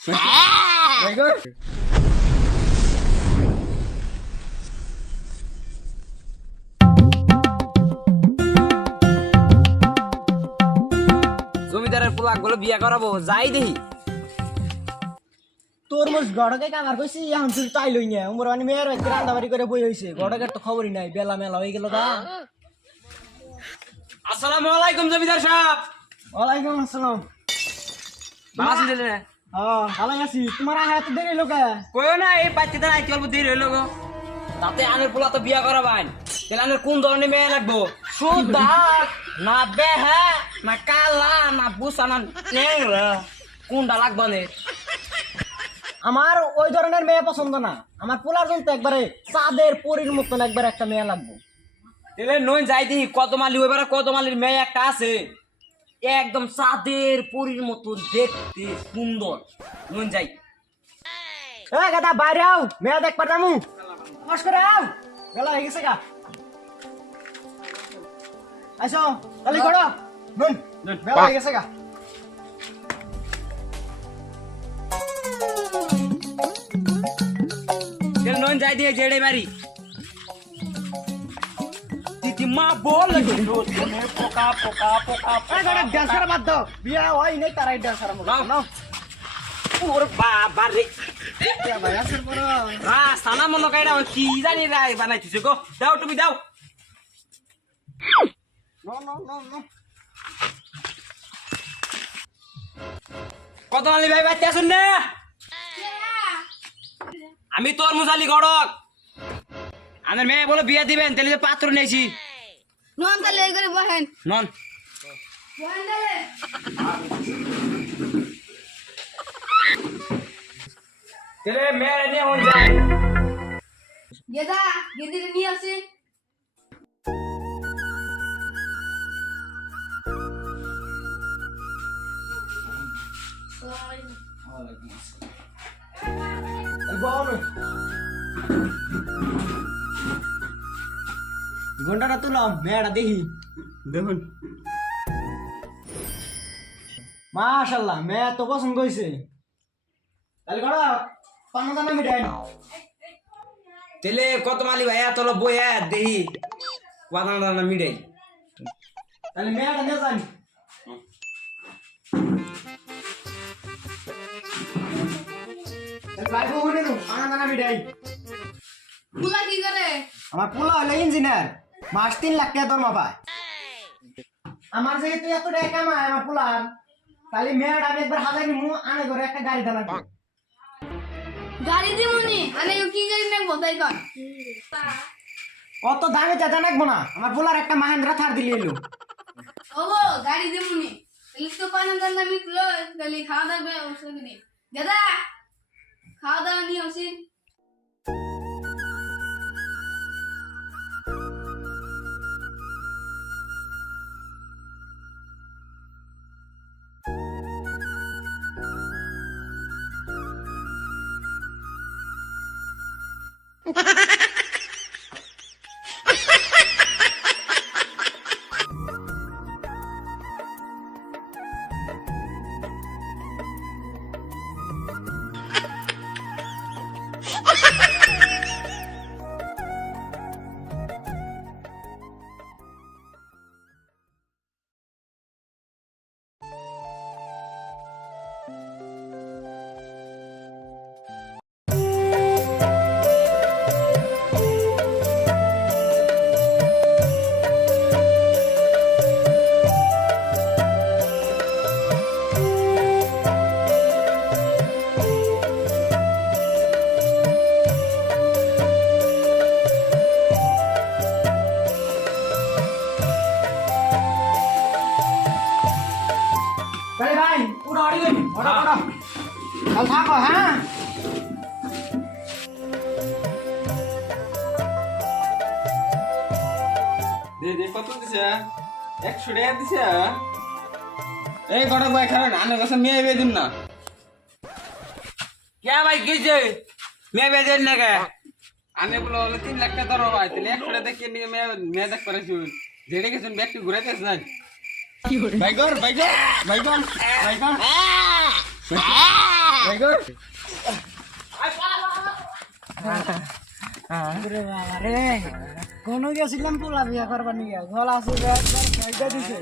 জমিদারের পোলা গুলো বিয়া করাবো যাই দেখি। তোর মোর গড়কে কামার কইছি এখন তুই তাই লই না উমর মানে মেয়ের বাড়িতে রান্দাবাড়ি করে বই হইছে গড়কের তো খবরই নাই বেলা মেলা হয়ে গেল গা। আসসালামু আলাইকুম জমিদার সাহেব। ওয়ালাইকুম আসসালাম। ভালো আছেন দিলে? ভালো আছি। তোমার হাত দেরি লোকে কইও না এই বাচ্চাটা আইতে অল্প দেরি হইলো গো। তাতে আনের পোলা তো বিয়া করাবান, তাহলে আনের কোন ধরনের মেয়ে লাগবো? সুদা না বেহা না কালা না বুসা না নেংরা, কোনটা লাগবে নে? আমার ওই ধরনের মেয়ে পছন্দ না। আমার পোলার জন্য তো একবারে চাঁদের পরীর মতন একবার একটা মেয়ে লাগবে। তাহলে নই যাই দেখি কত মালি ওইবার কত মালির মেয়ে একটা আছে একদম চাঁদের পরীর মতন দেখতে সুন্দর, নই যাই। এ গাদা বাইরে আও, মেয়ে দেখবার যামু। কষ্ট করে আও, বেলা হয়ে গেছে গা। আইসো তালি করো নুন, বেলা হয়ে গেছে গা। নই যাই দিয়ে জেড়ে বাড়ি মা বল তুমি পোকা পোকা পোকা ডান্স করা বাদ দাও, বিয়া হয় নাই তারাই ডান্স করা নাও। ওর বাবা রে ভাই আসেন বড় সানা মনে কাইরা কি জানি রাই বানাইতেছে গো। দাও তুমি দাও। কত আলি ভাই বাইতে আসুন না, আমি তোর মুসালি গড়ক। আমার মেয়ে বলে বিয়া দিবেন, তাহলে পাত্র নিয়েছি নন তালে এই করে বহেন নন। বহেন তালে তাহলে মেয়ে নিয়ে হন যায় গেদা গেদিরে নিয়ে আসি। ঘন্টাটা তুলাম মেয়েটা দেখি দেখুন। মাশাআল্লাহ মেয়ে তো পছন্দ হয়েছে। তাহলে করো পান্না দানা মিটাই। তাহলে কত মালি ভাইয়া তোর বইয়া দেখি বাদানা দানা মিডাই। তাহলে মেয়েটা নিয়ে যান। লাইফ হইনে নো পান্না দানা মিটাই। পুলা কি করে? আমার পোলা হলো ইঞ্জিনিয়ার, মাস 3 লাখ টাকা দরমা পায়। আমার যেহেতু এত টাকা কামায় আমার পোলার, তাহলে মেয়েটা আমি একবার হাজার নিমু আনে করে একটা গাড়ি দানা দিব। গাড়ি দিমুনি আনে কি গাড়ি নেব তাই কর। অত দামে চাচা নাকবো না, আমার পোলার একটা মাহেন্দ্রা থার দিলি এলো। ওগো গাড়ি দিমুনি তাহলে তো পানা দান আমি কুলো তাহলে খাওয়া দাবে ওসব দিন। গেদা খাওয়া দাওয়া নিয়ে আসি। ভাই উড়া আড়ি গই ওড়া ওড়া কাল থাকো হ্যাঁ। দে কত দিছে? 100 টাকা দিছে। এই গড় ভাই খারাপ আনে কাছে মেয়ে বে দিন না। কে ভাই কিছে মেয়ে বে দেন না কে? আনে বলে 3 লাখ টাকা ধরো ভাই, তাহলে 100 টাকা দেখে নিয়ে মেয়ে দেখ করেছি যেটা কিছু ব্যক্তি ঘুরাইতেছ না। কি করে ভাই গর ভাই গর ভাই গর ভাই গর আরে কোন গেছিলাম পোলা বিয়া করবার নিয়ে গলা আছে দিছে